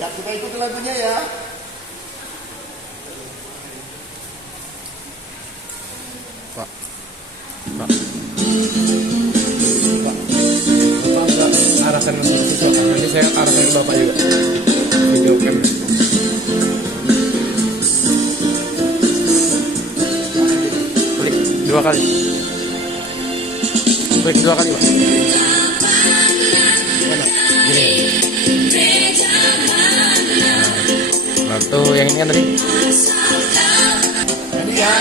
Ya, kita ikuti lagunya ya. Pak, Pak, Pak, Bapak agak arahkan ke siswa kan? Nanti saya arahkan ke Bapak juga. Video cam. Klik 2 kali. Klik 2 kali, Pak. Mana? Gini. Nah, tuh yang ini kan tadi. Jadi ya.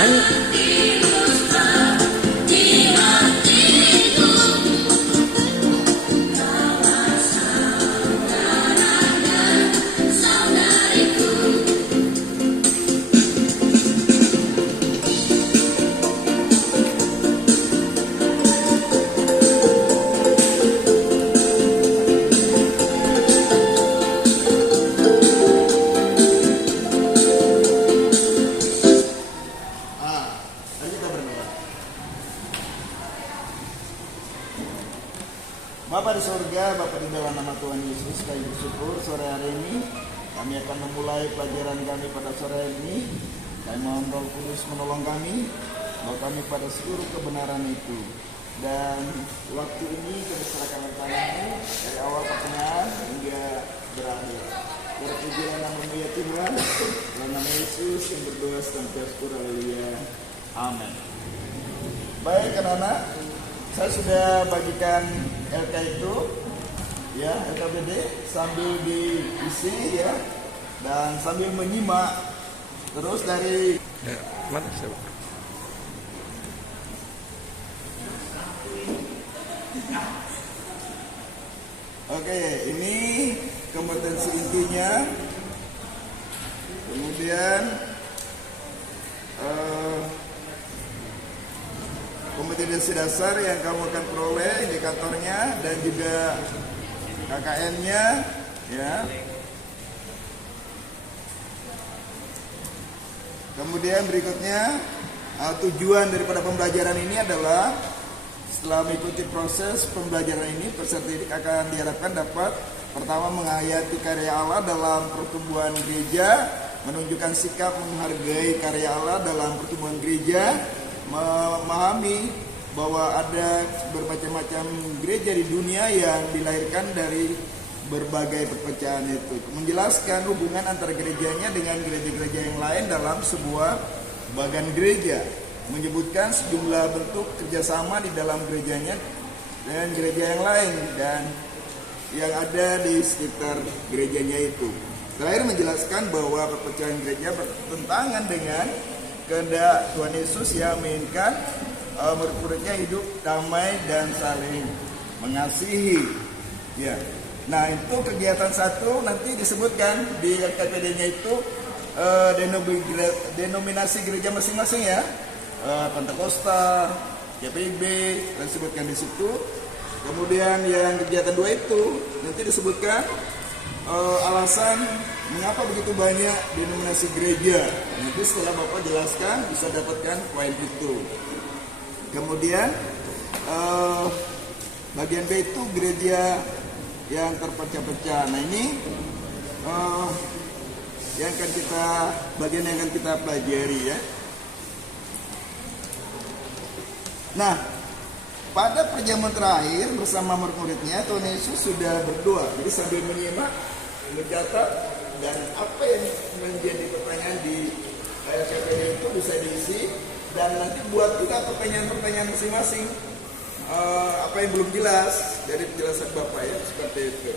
Ayo. Bapa di surga, Bapa di dalam nama Tuhan Yesus, kami bersyukur sore hari ini kami akan memulai pelajaran kami pada sore hari ini. Kami mohon Roh Kudus menolong kami, bahwa kami pada seluruh kebenaran itu. Dan waktu ini kami serahkan tangan-Mu dari awal pertengahan hingga berakhir. Terpujilah nama-Mu ya Tuhan, dalam nama Yesus yang berdoa sampai syukur, haleluya. Amin. Baik anak-anak, saya sudah bagikan LK itu, ya, LKBD sambil diisi ya, dan sambil menyimak terus dari Mana sih, Pak? Oke, ini kompetensi intinya. Kemudian kompetensi dasar yang kamu akan peroleh, indikatornya dan juga KKN-nya, ya. Kemudian berikutnya tujuan daripada pembelajaran ini adalah setelah mengikuti proses pembelajaran ini, peserta didik akan diharapkan dapat pertama menghayati karya Allah dalam pertumbuhan gereja, menunjukkan sikap menghargai karya Allah dalam pertumbuhan gereja, memahami bahwa ada bermacam-macam gereja di dunia yang dilahirkan dari berbagai perpecahan itu, menjelaskan hubungan antara gerejanya dengan gereja-gereja yang lain dalam sebuah bagian gereja, menyebutkan sejumlah bentuk kerjasama di dalam gerejanya dengan gereja yang lain dan yang ada di sekitar gerejanya itu. Terakhir menjelaskan bahwa perpecahan gereja bertentangan dengan kehendak Tuhan Yesus yang menginginkan murid-muridnya hidup damai dan saling mengasihi. Ya. Nah, itu kegiatan satu nanti disebutkan di LKPD-nya itu denominasi gereja masing-masing ya. Pentakosta, GPIB disebutkan di situ. Kemudian yang kegiatan 2 itu nanti disebutkan alasan mengapa begitu banyak denominasi gereja. Nanti setelah Bapak jelaskan bisa dapatkan poin itu. Kemudian bagian B itu gereja yang terpecah-pecah. Nah ini bagian yang akan kita pelajari ya. Nah, pada perjamuan terakhir bersama murid-muridnya, Tuhan Yesus sudah berdoa. Jadi sambil menyimak, mencatat, dan apa yang menjadi pertanyaan di LKPD itu bisa diisi. Dan nanti buat kita pertanyaan-pertanyaan masing-masing. Apa yang belum jelas dari penjelasan Bapak ya, seperti itu.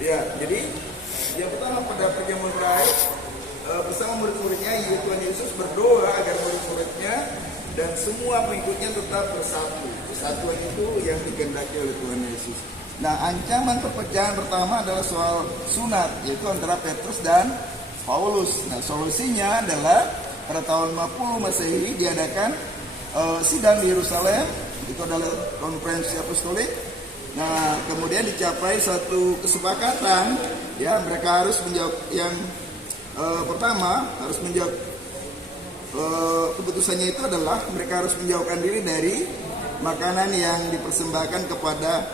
Ya, jadi yang pertama pada perjamuan terakhir bersama murid-muridnya, Tuhan Yesus berdoa agar murid-muridnya dan semua pengikutnya tetap bersatu. Kesatuan itu yang dikehendaki oleh Tuhan Yesus. Nah, ancaman perpecahan pertama adalah soal sunat, yaitu antara Petrus dan Paulus. Nah, solusinya adalah pada tahun 50 Masehi diadakan sidang di Yerusalem. Itu adalah konferensi apostolik. Nah, kemudian dicapai satu kesepakatan, ya, mereka harus menjawab yang pertama harus menjawab keputusannya itu adalah mereka harus menjauhkan diri dari makanan yang dipersembahkan kepada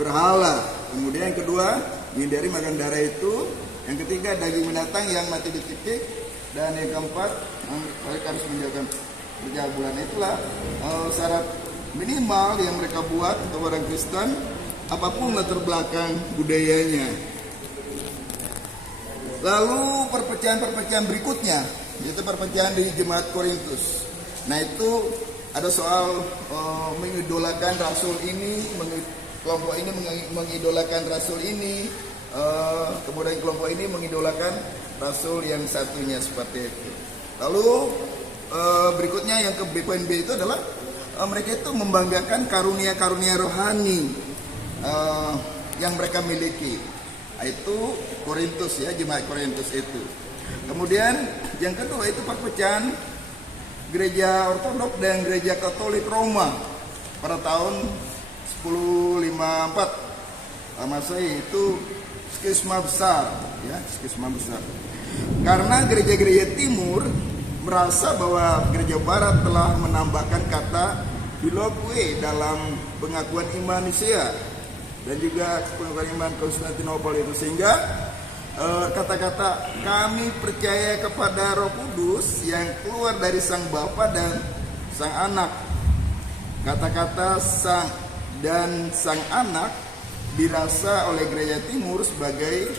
berhala. Kemudian yang kedua, menghindari makan darah itu. Yang ketiga, daging binatang yang mati dicekik. Dan yang keempat, mereka harus menjalankan perjamuan. Itulah syarat minimal yang mereka buat untuk orang Kristen, apapun latar belakang budayanya. Lalu perpecahan-perpecahan berikutnya, yaitu perpecahan di jemaat Korintus. Nah, itu ada soal mengidolakan rasul ini, kelompok ini mengidolakan rasul ini, kemudian kelompok ini mengidolakan rasul yang satunya, seperti itu. Lalu berikutnya yang ke poin B itu adalah mereka itu membanggakan karunia-karunia rohani yang mereka miliki. Itu Korintus ya, jemaat Korintus itu. Kemudian yang kedua itu perpecahan gereja Ortodok dan gereja Katolik Roma pada tahun 1054 Masehi. Itu skisma besar ya, skisma besar. Karena gereja-gereja timur merasa bahwa gereja barat telah menambahkan kata Filokue dalam pengakuan iman Nicea dan juga pengakuan iman Konstantinopel itu, sehingga kata-kata kami percaya kepada Roh Kudus yang keluar dari Sang Bapa dan Sang Anak, kata-kata Sang dan Sang Anak dirasa oleh gereja timur sebagai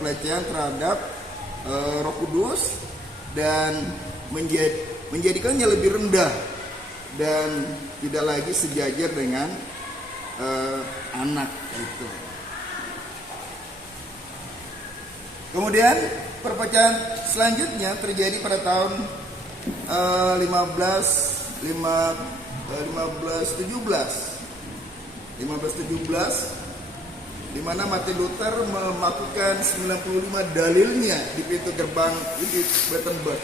pelecehan terhadap Roh Kudus dan menjadikannya lebih rendah dan tidak lagi sejajar dengan anak itu. Kemudian perpecahan selanjutnya terjadi pada tahun 1517, di mana Martin Luther melakukan 95 dalilnya di pintu gerbang di Wittenberg,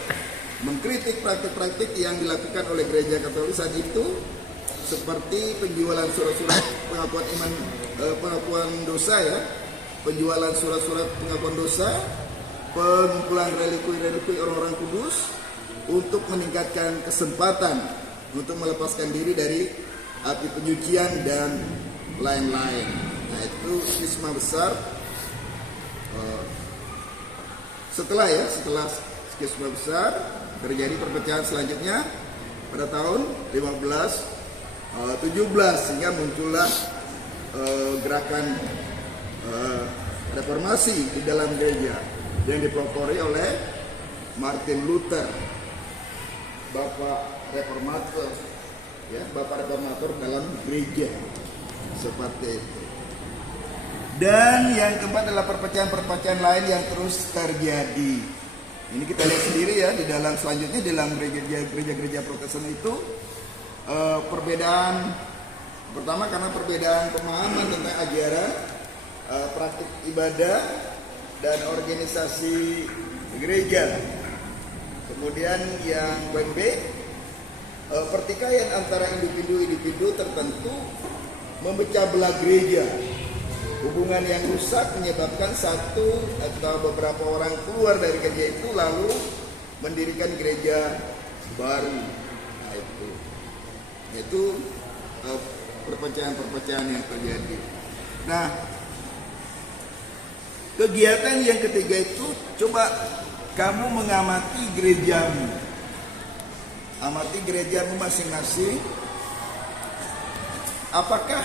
mengkritik praktik-praktik yang dilakukan oleh gereja Katolik saat itu, seperti penjualan surat-surat pengakuan iman, pengakuan dosa ya, penjualan surat-surat pengakuan dosa, pengumpulan relikui orang-orang kudus untuk meningkatkan kesempatan untuk melepaskan diri dari api penyucian dan lain-lain. Nah, itu skisma besar. Setelah skisma besar terjadi perpecahan selanjutnya pada tahun 1517, sehingga muncullah gerakan reformasi di dalam gereja yang dipelopori oleh Martin Luther, bapak reformator ya, bapak reformator dalam gereja, seperti itu. Dan yang keempat adalah perpecahan-perpecahan lain yang terus terjadi. Ini kita lihat sendiri ya di dalam selanjutnya, dalam gereja-gereja Protestan itu perbedaan pertama karena perbedaan pemahaman tentang ajaran, praktik ibadah dan organisasi gereja. Kemudian yang poin B, pertikaian antara individu-individu tertentu memecah belah gereja. Hubungan yang rusak menyebabkan satu atau beberapa orang keluar dari gereja itu lalu mendirikan gereja baru. Nah, itu perpecahan-perpecahan yang terjadi. Nah, kegiatan yang ketiga itu, coba kamu mengamati gerejamu. Amati gerejamu masing-masing. Apakah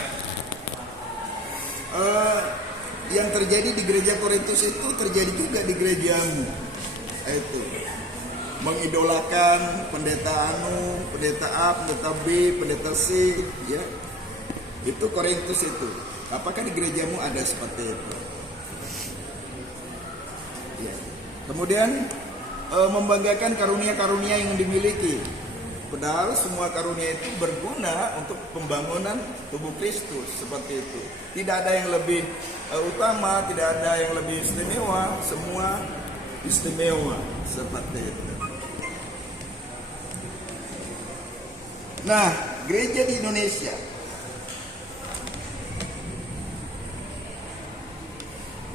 yang terjadi di gereja Korintus itu terjadi juga di gerejamu? Itu mengidolakan pendeta anu, pendeta A, pendeta B, pendeta C, ya. Itu Korintus itu. Apakah di gerejamu ada seperti itu? Ya. Kemudian membanggakan karunia-karunia yang dimiliki. Padahal semua karunia itu berguna untuk pembangunan tubuh Kristus, seperti itu. Tidak ada yang lebih utama, tidak ada yang lebih istimewa, semua istimewa, seperti itu. Nah, gereja di Indonesia.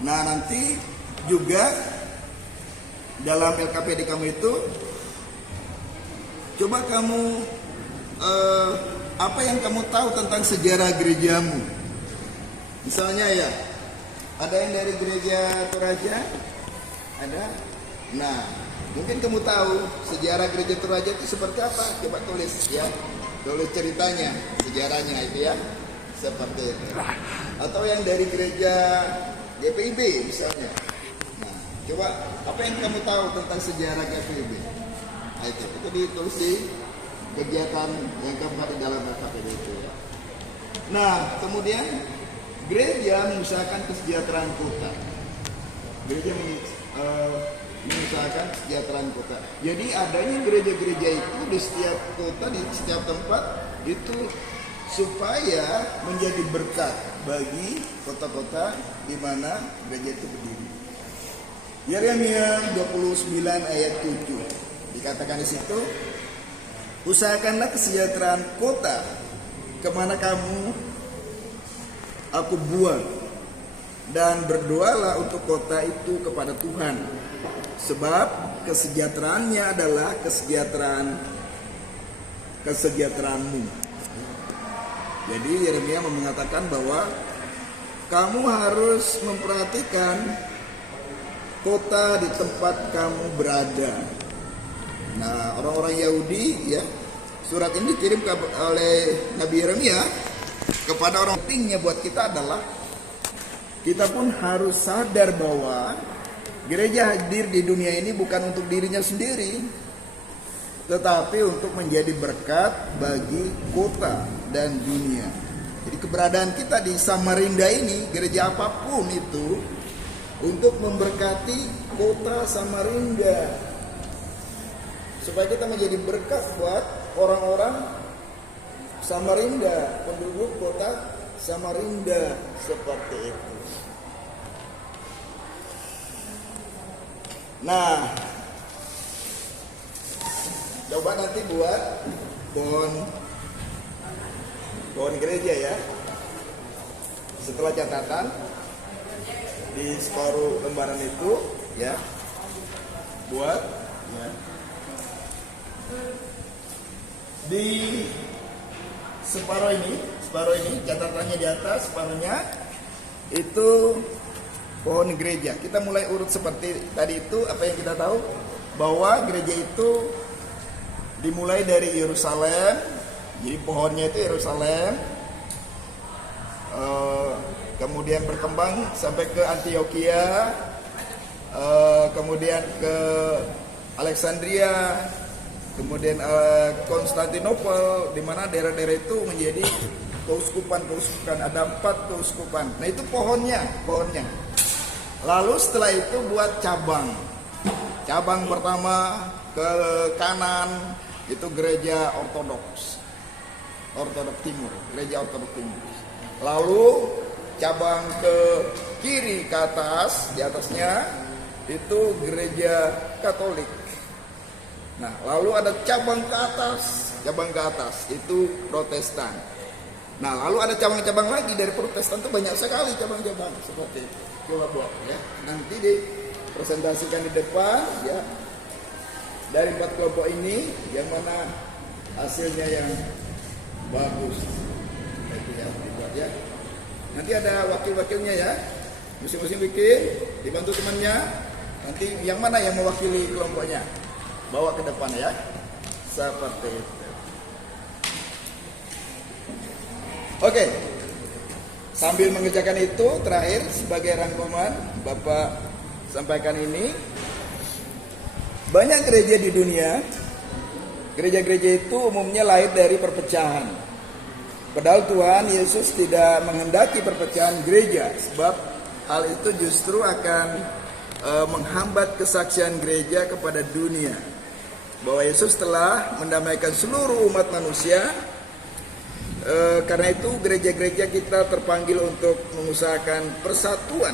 Nah, nanti juga dalam LKPD kamu itu, coba kamu apa yang kamu tahu tentang sejarah gerejamu. Misalnya ya, Ada yang dari gereja Toraja? Ada? Nah, mungkin kamu tahu sejarah gereja Toraja itu seperti apa? Coba tulis ya. Tulis ceritanya, sejarahnya itu ya. Seperti itu. Atau yang dari gereja GPIB misalnya. Nah, coba apa yang kamu tahu tentang sejarah GPIB? Nah, itu ditulis di kegiatan yang kamu ada dalam KPD itu. Nah, kemudian gereja mengusahakan kesejahteraan kota. Gereja mengusahakan kesejahteraan kota. Jadi adanya gereja-gereja itu di setiap kota, di setiap tempat itu supaya menjadi berkat bagi kota-kota di mana gereja itu berdiri. Yeremia 29 ayat 7 dikatakan di situ, usahakanlah kesejahteraan kota kemana kamu aku buang, dan berdoalah untuk kota itu kepada Tuhan, sebab kesejahteraannya adalah kesejahteraanmu. Jadi Yeremia mengatakan bahwa kamu harus memperhatikan kota di tempat kamu berada. Nah, orang-orang Yahudi ya, surat ini dikirim oleh Nabi Yeremia kepada orang. Pentingnya buat kita adalah kita pun harus sadar bahwa gereja hadir di dunia ini bukan untuk dirinya sendiri, tetapi untuk menjadi berkat bagi kota dan dunia. Jadi keberadaan kita di Samarinda ini, gereja apapun itu, untuk memberkati kota Samarinda, supaya kita menjadi berkat buat orang-orang Samarinda, penduduk kota Samarinda, seperti itu. Nah, coba nanti buat pohon gereja ya. Setelah catatan di separuh lembaran itu ya, buat ya. Di separuh ini catatannya di atas, separuhnya itu pohon gereja. Kita mulai urut seperti tadi itu. Apa yang kita tahu bahwa gereja itu dimulai dari Yerusalem. Jadi pohonnya itu Yerusalem, kemudian berkembang sampai ke Antioquia, kemudian ke Alexandria, kemudian Konstantinopel, di mana daerah-daerah itu menjadi keuskupan. Ada 4 keuskupan. Nah, itu pohonnya. Lalu setelah itu buat cabang pertama ke kanan itu gereja Ortodoks Timur, gereja Ortodoks Timur. Lalu cabang ke kiri ke atas, di atasnya itu gereja Katolik. Nah, lalu ada cabang ke atas itu Protestan. Nah, lalu ada cabang-cabang lagi dari Protestan, itu banyak sekali cabang-cabang seperti itu. Coba buat ya, nanti dipresentasikan di depan ya. Dari 4 kelompok ini yang mana hasilnya yang bagus itu ya, dibuat ya. Nanti ada wakil-wakilnya ya, masing-masing bikin, dibantu temannya. Nanti yang mana yang mewakili kelompoknya bawa ke depan ya, seperti itu. Oke, sambil mengerjakan itu, terakhir sebagai rangkuman Bapak sampaikan ini, banyak gereja di dunia, gereja-gereja itu umumnya lahir dari perpecahan. Padahal Tuhan Yesus tidak menghendaki perpecahan gereja, sebab hal itu justru akan menghambat kesaksian gereja kepada dunia, bahwa Yesus telah mendamaikan seluruh umat manusia. Karena itu gereja-gereja kita terpanggil untuk mengusahakan persatuan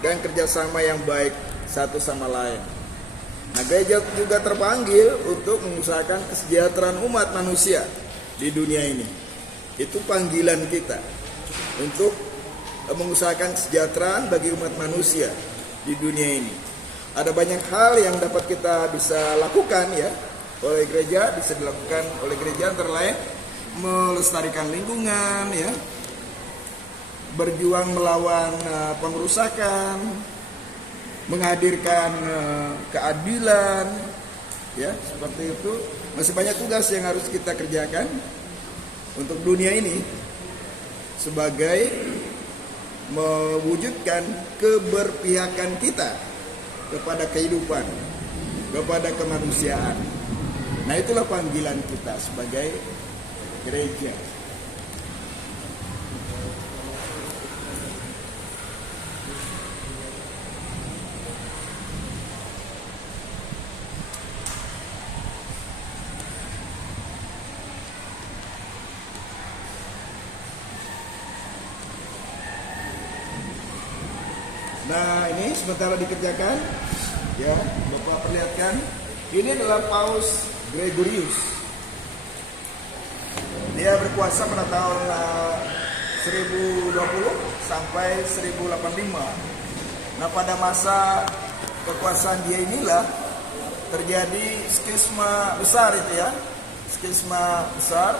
dan kerjasama yang baik satu sama lain. Nah, gereja juga terpanggil untuk mengusahakan kesejahteraan umat manusia di dunia ini. Itu panggilan kita untuk mengusahakan kesejahteraan bagi umat manusia di dunia ini. Ada banyak hal yang dapat kita bisa lakukan ya oleh gereja, bisa dilakukan oleh gereja, antara lain melestarikan lingkungan ya, berjuang melawan pengerusakan, menghadirkan keadilan, ya seperti itu. Masih banyak tugas yang harus kita kerjakan untuk dunia ini sebagai mewujudkan keberpihakan kita kepada kehidupan, kepada kemanusiaan. Nah, itulah panggilan kita sebagai gereja. Nah, ini sementara dikerjakan, ya, Bapak perlihatkan. Ini adalah Paus Gregorius. Dia berkuasa pada tahun 1020 sampai 1085. Nah, pada masa kekuasaan dia inilah terjadi skisma besar itu ya. Skisma besar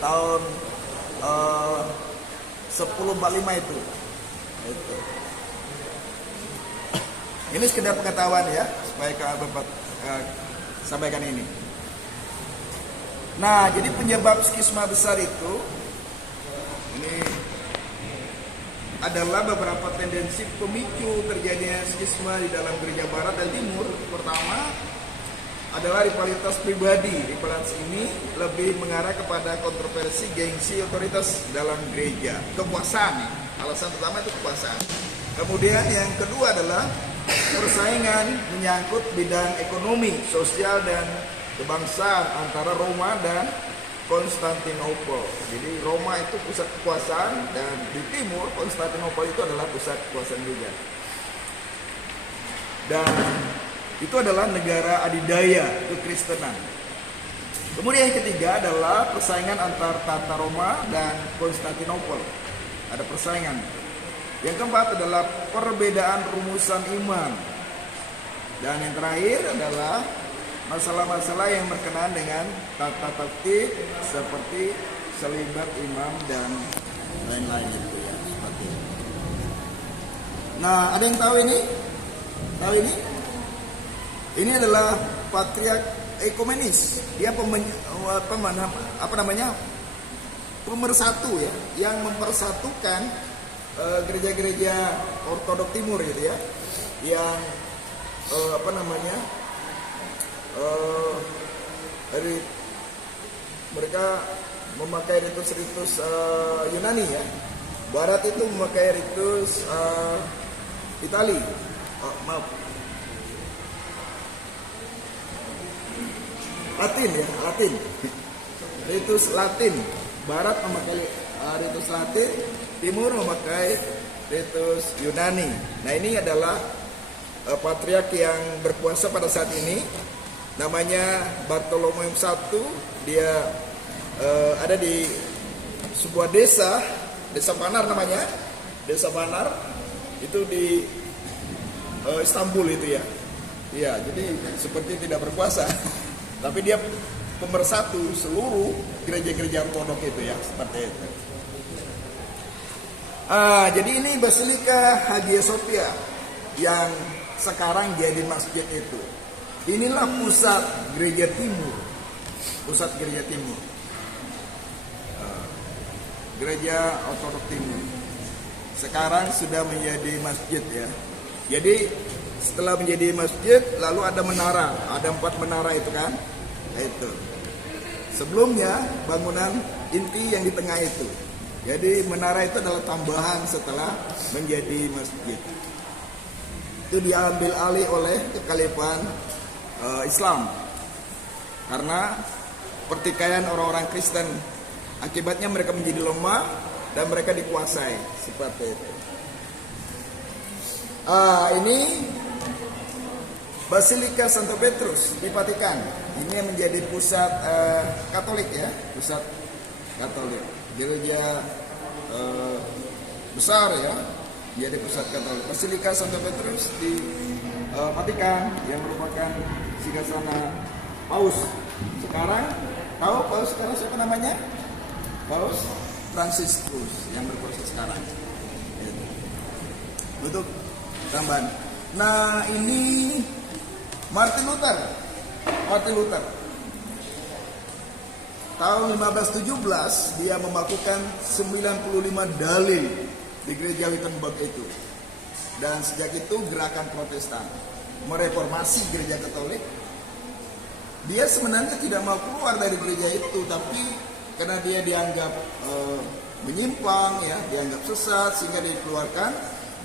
tahun 1045 itu. Ini sekedar pengetahuan ya, supaya Bapak sampaikan ini. Nah, jadi penyebab skisma besar itu, ini adalah beberapa tendensi pemicu terjadinya skisma di dalam gereja barat dan timur. Pertama adalah rivalitas pribadi. Rivalitas ini lebih mengarah kepada kontroversi gengsi otoritas dalam gereja. Kekuasaan, alasan pertama itu kekuasaan. Kemudian yang kedua adalah persaingan menyangkut bidang ekonomi, sosial, dan kebangsaan antara Roma dan Konstantinopel. Jadi Roma itu pusat kekuasaan dan di timur Konstantinopel itu adalah pusat kekuasaan juga. Dan itu adalah negara adidaya kekristenan. Kemudian yang ketiga adalah persaingan antar Tata Roma dan Konstantinopel. Ada persaingan. Yang keempat adalah perbedaan rumusan iman. Dan yang terakhir adalah masalah-masalah yang berkenaan dengan tata tertib seperti selibat imam dan lain-lain itu ya, seperti itu. Nah, ada yang tahu ini? Tahu ini? Ini adalah Patriark Ekumenis. Dia pemersatu ya, yang mempersatukan gereja-gereja Ortodok Timur gitu ya, yang dari mereka memakai ritus-ritus Yunani ya. Barat itu memakai ritus Itali. Latin ya, Latin. Ritus Latin. Barat memakai ritus Latin, timur memakai ritus Yunani. Nah, ini adalah patriark yang berkuasa pada saat ini. Namanya Bartolomeus I. Dia ada di sebuah desa Banar namanya. Desa Banar itu di Istanbul itu ya. Iya, jadi seperti tidak berkuasa. Tapi dia pemersatu seluruh gereja-gereja ortodok itu ya, seperti itu. Jadi ini Basilika Hagia Sophia yang sekarang jadi masjid itu. Inilah pusat gereja timur. Pusat gereja timur. Gereja ortodok timur. Sekarang sudah menjadi masjid ya. Jadi setelah menjadi masjid lalu ada menara. Ada 4 menara itu kan. Itu. Sebelumnya bangunan inti yang di tengah itu. Jadi menara itu adalah tambahan setelah menjadi masjid. Itu diambil alih oleh kekhalifahan Islam. Karena pertikaian orang-orang Kristen, akibatnya mereka menjadi lemah dan mereka dikuasai seperti itu. Ini Basilika Santo Petrus di Vatikan. Ini menjadi pusat Katolik ya, pusat Katolik. Gereja besar ya, jadi pusat Katolik. Basilika Santo Petrus di Vatikan yang merupakan singgasana Paus. Sekarang tahu Paus sekarang siapa namanya? Paus Fransiskus yang berkuasa sekarang. untuk tambahan. Nah, ini Martin Luther. Tahun 1517 dia memakukan 95 dalil di gereja Wittenberg itu. Dan sejak itu gerakan Protestan mereformasi gereja Katolik. Dia sebenarnya tidak mau keluar dari gereja itu, tapi karena dia dianggap menyimpang, ya, dianggap sesat sehingga dikeluarkan,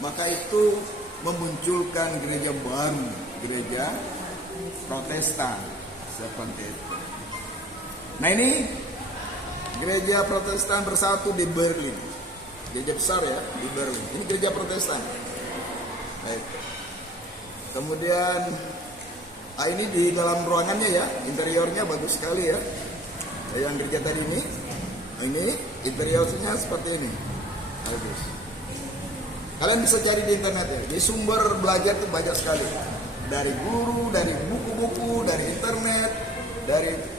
maka itu memunculkan gereja baru, gereja Protestan seperti itu. Nah, ini gereja Protestan bersatu di Berlin, gereja besar ya di Berlin. Ini gereja Protestan. Baik. Kemudian ini di dalam ruangannya ya, interiornya bagus sekali ya. Yang gereja tadi ini interiornya seperti ini, bagus. Kalian bisa cari di internet ya. Di sumber belajar itu banyak sekali. Dari guru, dari buku-buku, dari internet, dari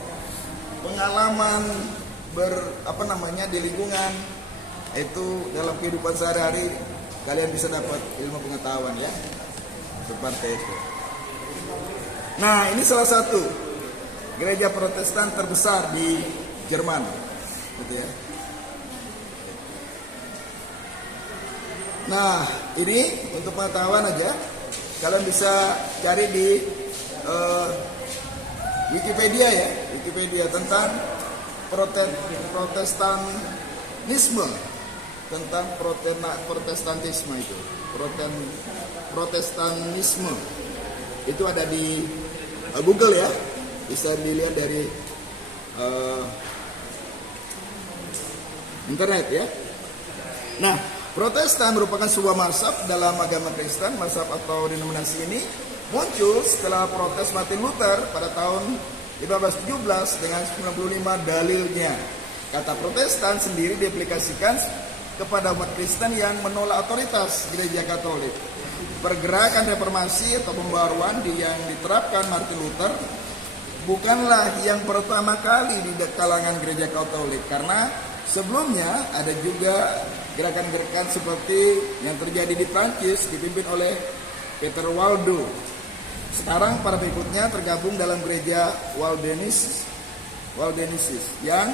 pengalaman di lingkungan, itu dalam kehidupan sehari-hari kalian bisa dapat ilmu pengetahuan ya, seperti itu. Nah, ini salah satu gereja Protestan terbesar di Jerman, gitu ya. Nah, ini untuk pengetahuan aja, kalian bisa cari di Wikipedia ya, Wikipedia tentang Protestanisme, tentang Protestantisme itu, Protestanisme itu ada di Google ya, bisa dilihat dari internet ya. Nah, Protestan merupakan sebuah mazhab dalam agama Kristen. Mazhab atau denominasi ini muncul setelah protes Martin Luther pada tahun 1517 dengan 95 dalilnya. Kata Protestan sendiri diaplikasikan kepada umat Kristen yang menolak otoritas gereja Katolik. Pergerakan reformasi atau pembaruan yang diterapkan Martin Luther bukanlah yang pertama kali di kalangan gereja Katolik, karena sebelumnya ada juga gerakan-gerakan seperti yang terjadi di Prancis dipimpin oleh Peter Waldo. Sekarang para pengikutnya tergabung dalam gereja Waldensis yang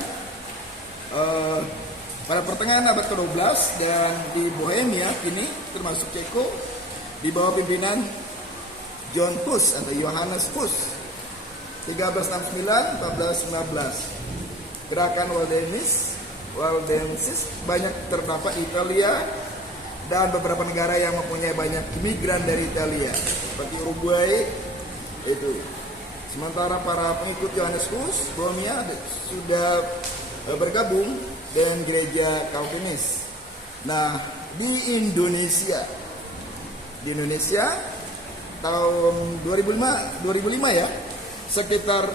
pada pertengahan abad ke-12 dan di Bohemia kini termasuk Ceko di bawah pimpinan John Hus atau Johannes Hus 1369-1415. Gerakan Waldensis banyak terdapat di Italia dan beberapa negara yang mempunyai banyak imigran dari Italia seperti Uruguay itu. Sementara para pengikut Johannes Hus Bohemia sudah bergabung dengan gereja Calvinis. Nah, di Indonesia tahun 2005 ya, sekitar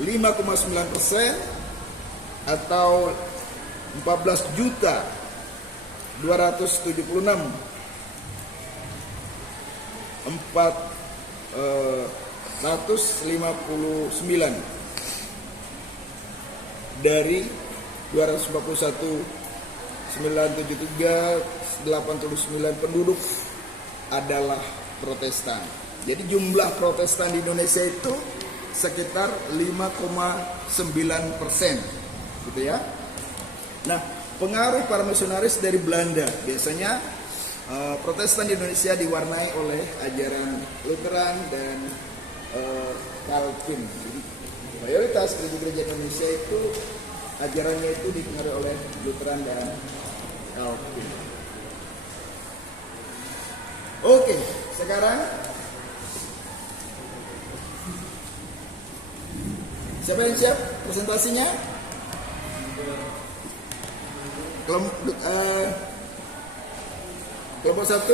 5,9% atau 14.276.459 dari 241.973.89 penduduk adalah Protestan. Jadi jumlah Protestan di Indonesia itu sekitar 5,9%, gitu ya. Nah, pengaruh para misionaris dari Belanda, biasanya Protestan di Indonesia diwarnai oleh ajaran Lutheran dan Calvin. Jadi mayoritas gereja-gereja Indonesia itu ajarannya itu dipengaruhi oleh Lutheran dan Calvin. Oke, sekarang siapa yang siap presentasinya? Kelompok 1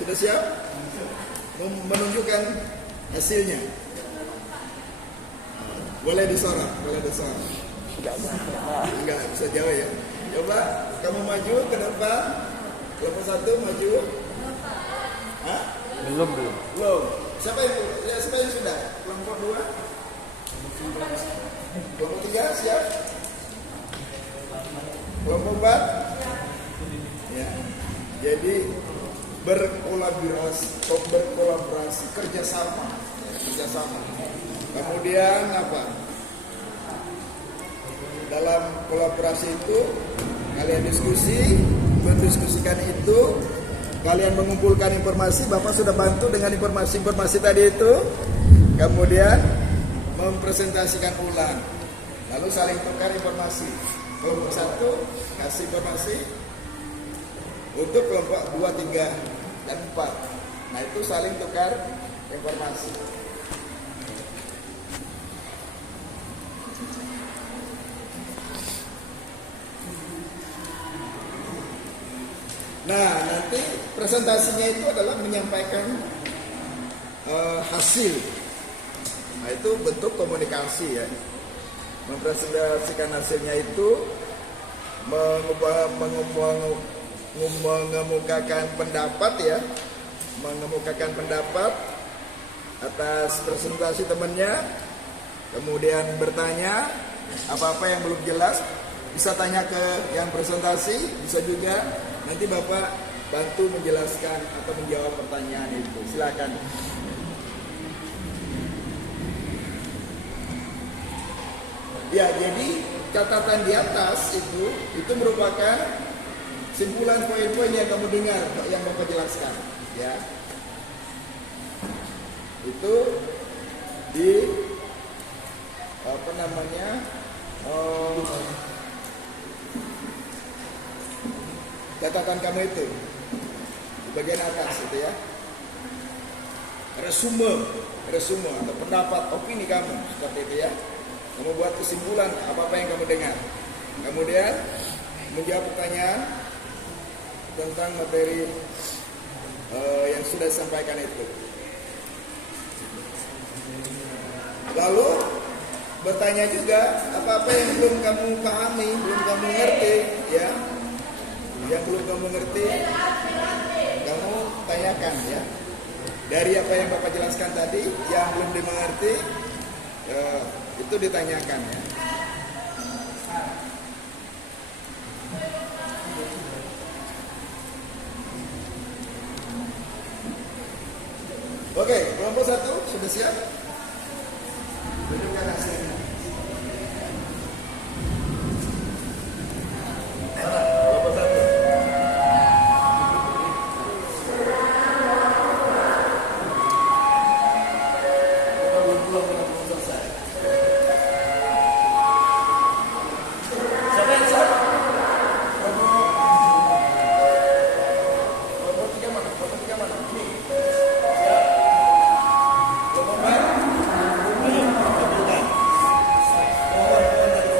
sudah siap menunjukkan hasilnya. Boleh disorot. Enggak bisa jauh ya. Coba kamu maju ke depan. Kelompok 1 maju. Hah? Belum. Siapa yang sudah? Kelompok 2? Kelompok 3 siap? Kelompok 4? Ya. Jadi berkolaborasi, kerjasama. Kemudian apa? Dalam kolaborasi itu kalian mendiskusikan itu, kalian mengumpulkan informasi. Bapak sudah bantu dengan informasi tadi itu. Kemudian mempresentasikan ulang, lalu saling tukar informasi. Kelompok 1 kasih informasi untuk kelompok 2, 3, dan 4. Nah, itu saling tukar informasi. Nah, nanti presentasinya itu adalah menyampaikan hasil. Nah, itu bentuk komunikasi ya. Mempresentasikan hasilnya itu mengemukakan pendapat ya, mengemukakan pendapat atas presentasi temannya, kemudian bertanya apa-apa yang belum jelas, bisa tanya ke yang presentasi, bisa juga nanti Bapak bantu menjelaskan atau menjawab pertanyaan itu. Silakan. Ya, jadi catatan di atas itu merupakan simpulan poin-poin yang kamu dengar, yang Bapak jelaskan, ya. Itu di catatan kamu itu di bagian atas itu ya. Resume atau pendapat, opini kamu seperti itu ya. Kamu buat kesimpulan apa-apa yang kamu dengar. Kemudian menjawab pertanyaan tentang materi yang sudah disampaikan itu. Lalu bertanya juga apa-apa yang belum kamu pahami, belum kamu ngerti, ya. Yang belum kamu ngerti, kamu tanyakan ya. Dari apa yang Bapak jelaskan tadi, yang belum dimengerti, itu ditanyakan ya. Oke, kelompok 1 sudah siap? Tunjukkan hasilnya. Mana? Kelompok 1. Belum selesai. Siapa yang siap? Kelompok 3 mana? Kelompok 3 mana? Ini. Siap. Kelompok 4. Ayo, kumpulkan. Mohon dari bawah.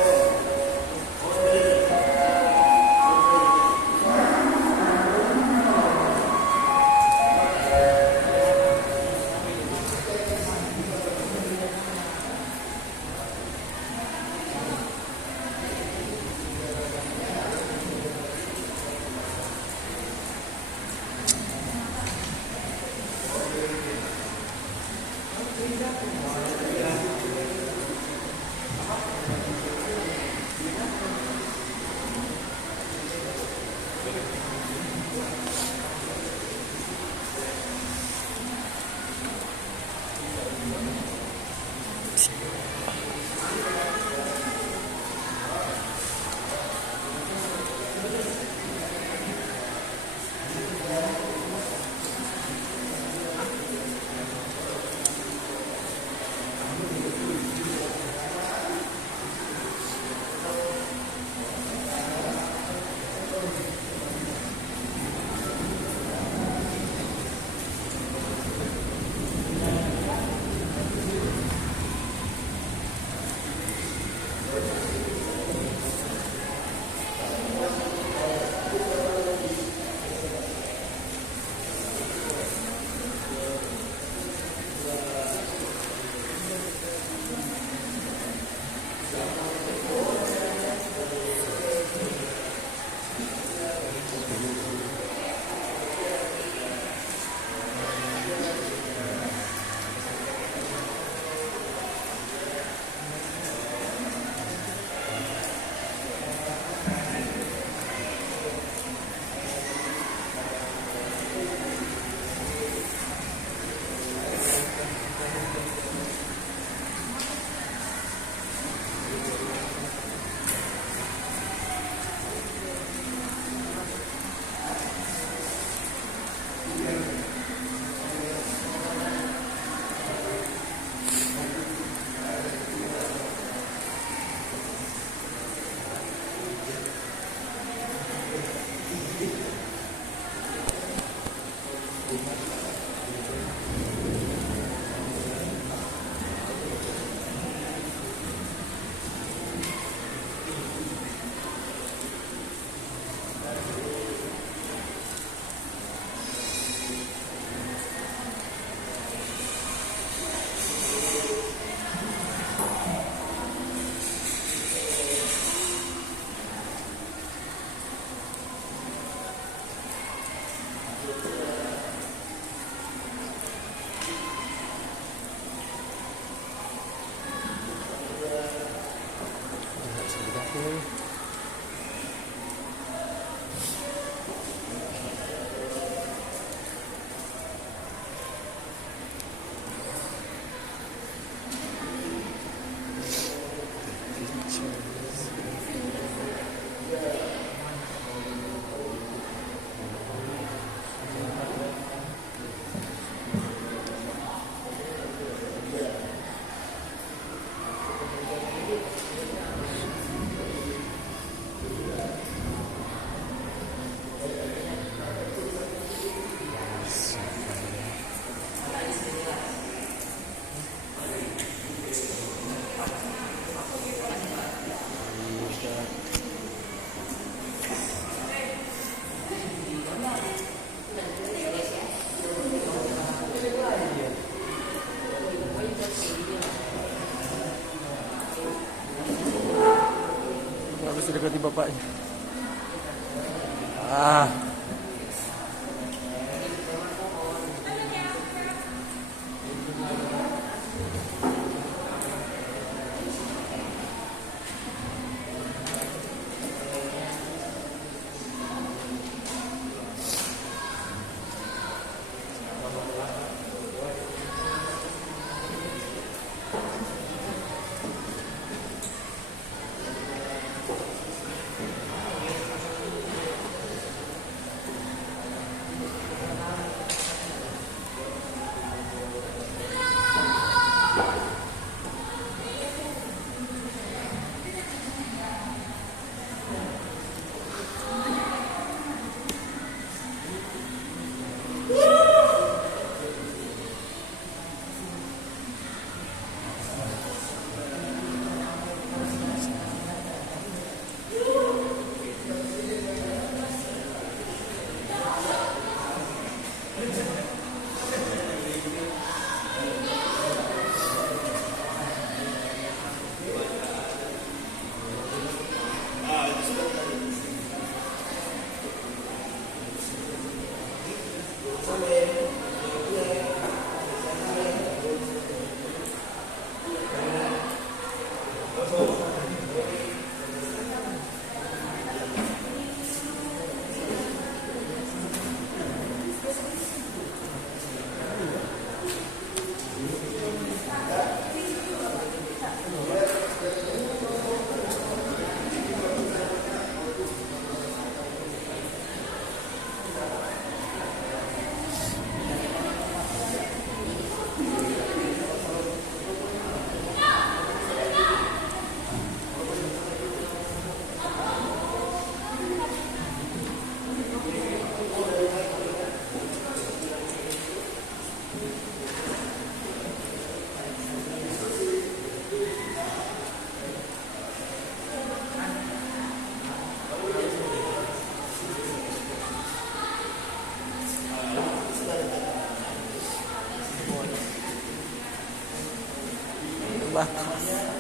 terbatas.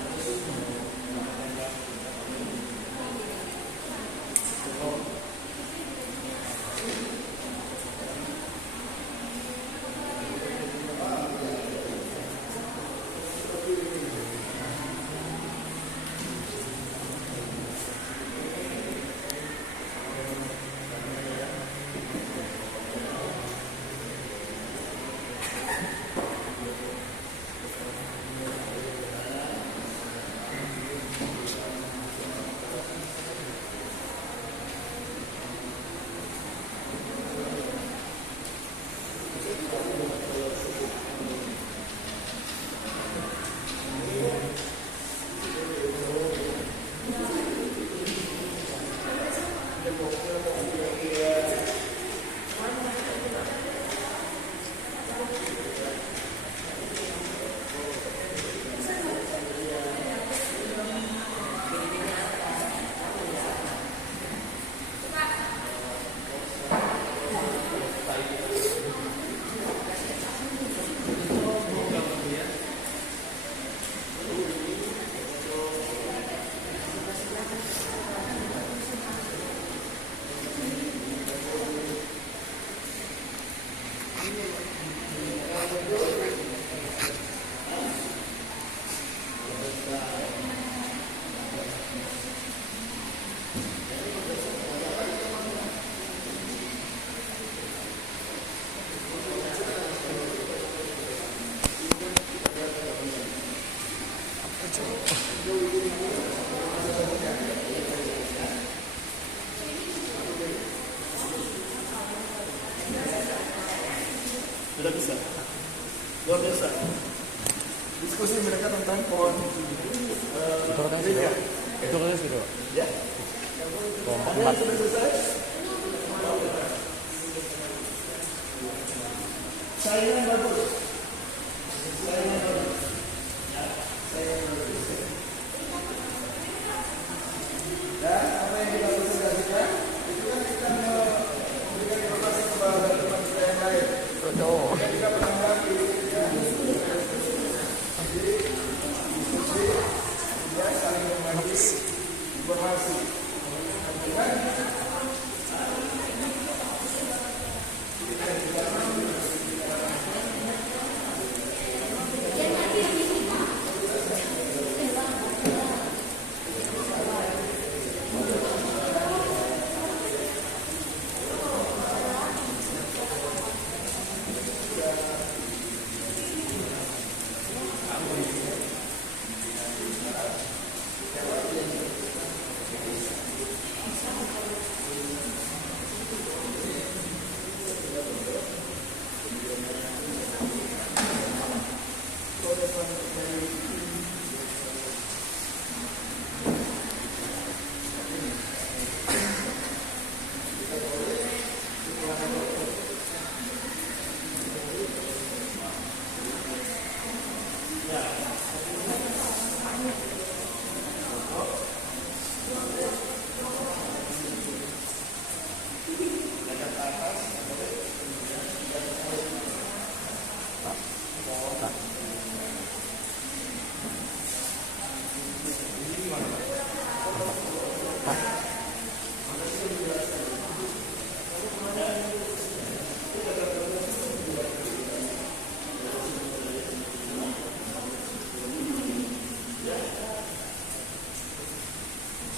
Sudah bisa. Luar biasa. Diskusi mereka tentang pohon Itu katanya sudah. lilia. Itu katanya sudah. Ya. Kelompok Ada yang 4. sudah selesai? Saingan bagus. Saingan bagus. Saingan bagus. Dan apa yang kita presentasikan itu kan kita memberikan informasi kepada teman kita yang lain. Betul. Kita penambahan diri kita. Jadi, diskusi, ya saling berbagi informasi. Dan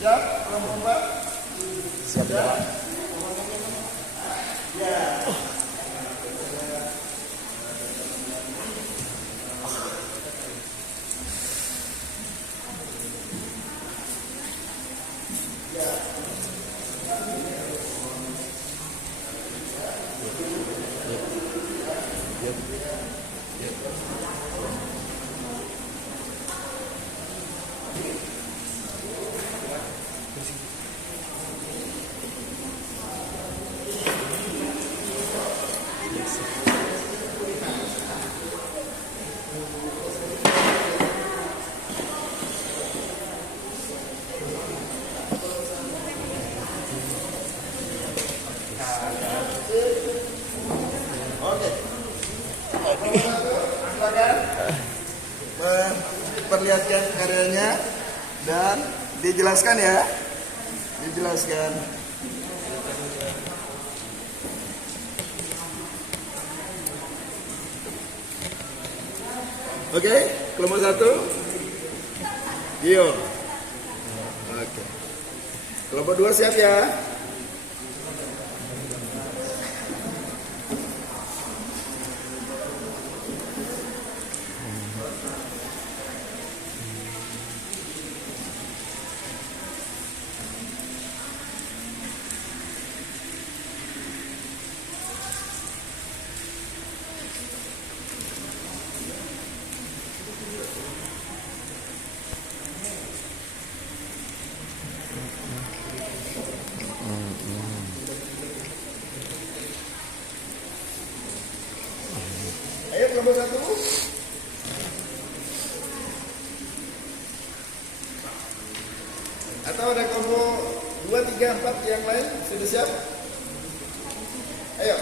siap, Mbak? Siap Pak. Oke. Silakan. diperlihatkan karyanya dan dijelaskan ya. Dijelaskan. Oke, kelompok 1. Gio. Oke. Kelompok 2 siap ya? Ayo kelompok 1. Atau ada kelompok 2, 3, 4 yang lain sudah siap? Ayo.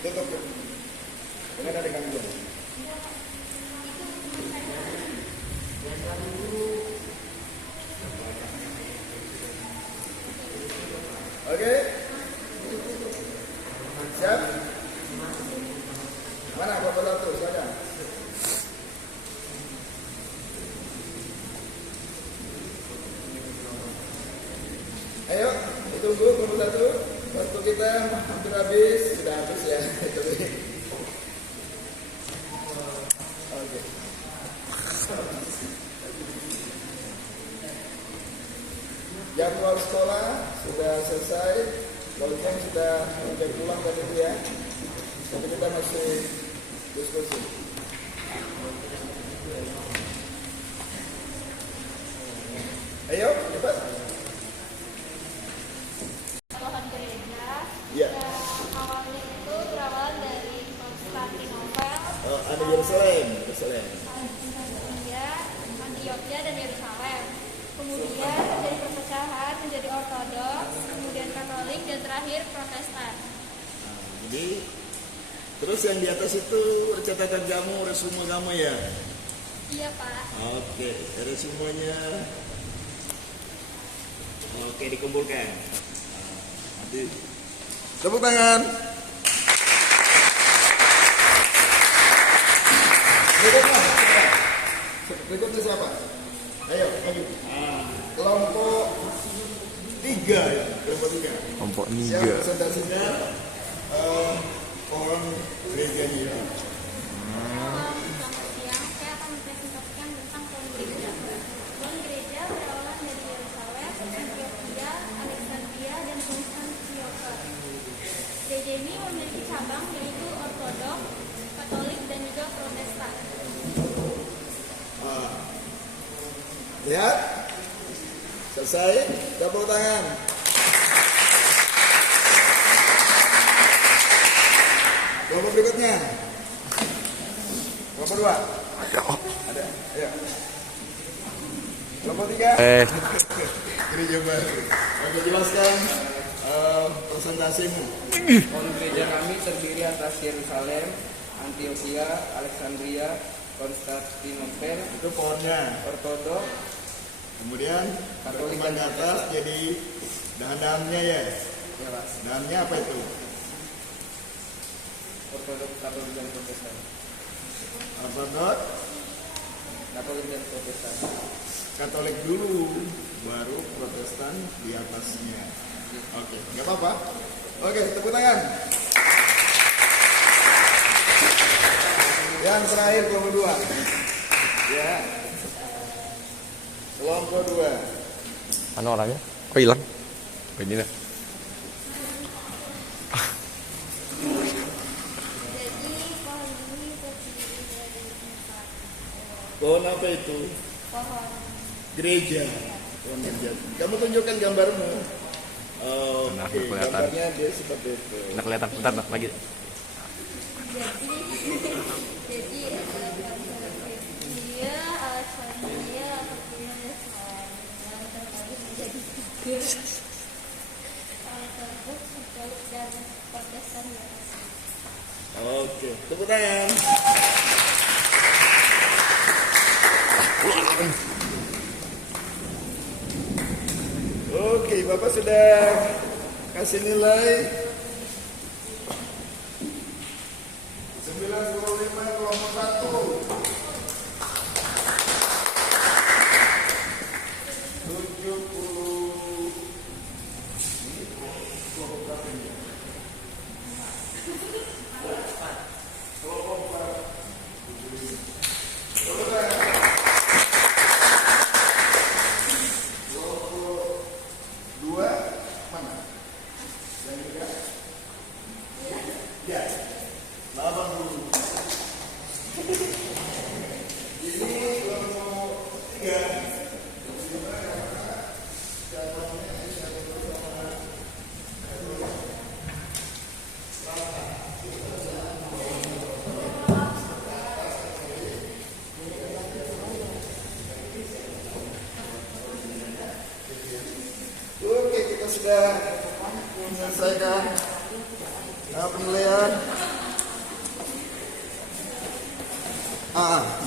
Tutup. Jangan ada gangguan. Oke. Siap? Mana kelompok 1? Silakan. Ayo, ditunggu kelompok 1. Waktu kita hampir habis, sudah habis ya. Oke. Jadwal sekolah sudah selesai, lonceng sudah mulai pulang tadi itu ya. Tapi kita masih diskusi. Ayo, cepat. Pohon gereja. Ya. Awalnya itu berawal dari Konstantinopel, Ada Yerusalem. Antioquia dan Yerusalem. Kemudian dari perpecahan menjadi Ortodoks, kemudian Katolik dan terakhir Protestan. Jadi, terus yang di atas itu catatan kamu, resume kamu ya. Iya Pak. Oke, resumenya. Oke, dikumpulkan. Nanti tepuk tangan. Berikutnya siapa? Ayo, maju. Kelompok 3 ya, kelompok 3. Kelompok Siap 3. presentasinya pohon gerejanya ya. Selamat siang, saya akan mempresentasikan tentang pohon gereja. Pohon gereja berawal dari Yerusalem, Antioquia, Alexandria, dan Konstantinopel. Gereja ini memiliki cabang yaitu Ortodoks, Katolik, dan juga Protestan. Lihat, selesai, tepuk tangan. Kelompok berikutnya, kelompok 2. Ada, ayo. Kelompok 3. Gereja baru. Oke, jelaskan presentasimu. Pohon gereja kami terdiri atas Yerusalem, Antioquia, Alexandria, Konstantinopel, Itu pohonnya. Ortodoks, Kemudian Katolik perkembangan dan di atas jadi dahan-dahannya ya. ya Pak, Dahannya apa itu? Ortodoks, Katolik dan Protestan, Ortodok, Katolik dan Protestan. Katolik dulu, baru Protestan di atasnya. Oke, nggak apa-apa. Oke, tepuk tangan. Yang terakhir kelompok 2. Ya. Kelompok 2. Mana orangnya? Kok hilang? Oh, ini dah. Jadi pohon ini terdiri dari 4 Pohon apa itu? pohon. Gereja. Pohon gereja. Kamu tunjukkan gambarmu. Nah, Oke, kelihatan. gambarnya dia seperti itu. Nggak kelihatan. Bentar, lagi. Jadi dia Alexandria, menjadi 3 Ortodoks, Katolik dan Protestan ya. Oke, tepuk tangan. Oke, Bapak sudah kasih nilai 95 kelompok 1. 2 mana? Yang tiga? Ya, 80. Ini kelompok 3. Oke, kita sudah menyelesaikan penilaian.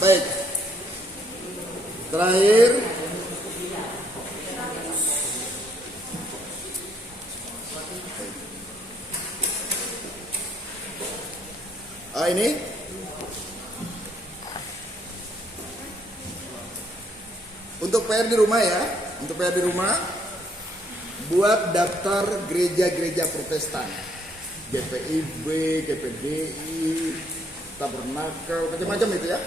Baik. Terakhir, ini untuk PR di rumah ya. Untuk PR di rumah, buat daftar gereja-gereja Protestan, GPIB, GPDI, Tabernakel, macam-macam itu ya.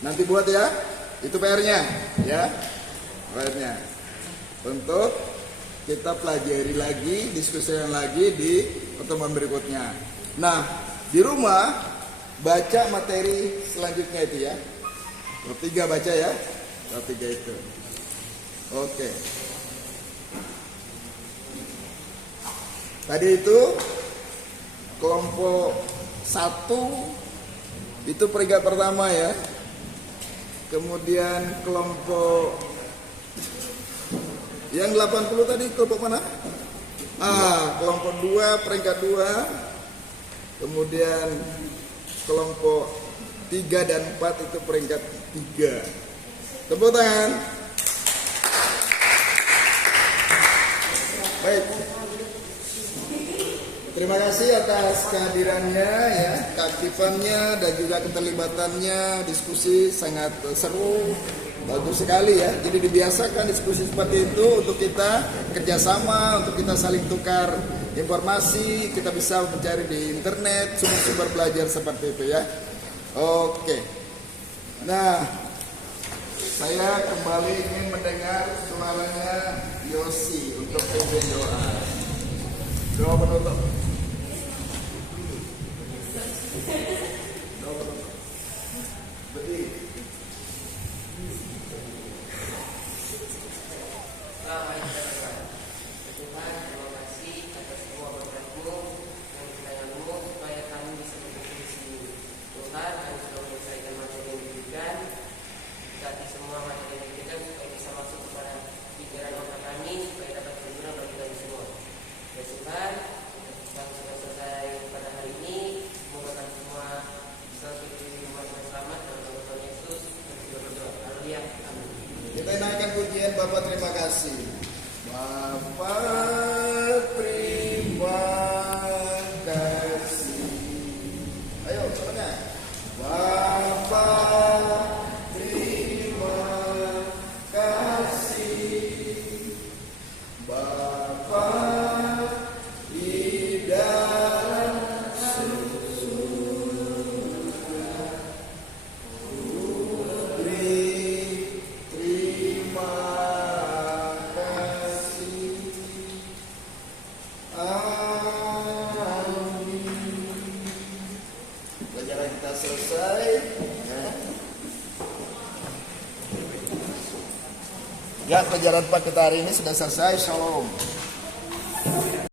Nanti buat ya, itu PR-nya ya, PR-nya. Untuk kita pelajari lagi, diskusikan lagi di pertemuan berikutnya. Nah, di rumah baca materi selanjutnya itu ya. Bab 3 baca ya, bab 3 itu. Oke. Tadi itu kelompok 1 itu peringkat pertama ya. Kemudian kelompok yang 80 tadi kelompok mana? Kelompok 2 peringkat 2. Kemudian kelompok 3 dan 4 itu peringkat 3. Tepuk tangan. Baik. Terima kasih atas kehadirannya ya, keaktifannya dan juga keterlibatannya. Diskusi sangat seru, bagus sekali ya. Jadi dibiasakan diskusi seperti itu untuk kita kerjasama, untuk kita saling tukar informasi. Kita bisa mencari di internet sumber-sumber belajar seperti itu ya. Oke. Nah, saya kembali ingin mendengar suaranya Yosi untuk pimpin doa. Doa penutup. Kita naikkan pujian Bapak terima kasih. Bapak terima kasih. Ayo semuanya. Bapak terima kasih. Bapak di dalam pelajaran kita selesai ya, pelajaran Pak kita hari ini sudah selesai. Shalom.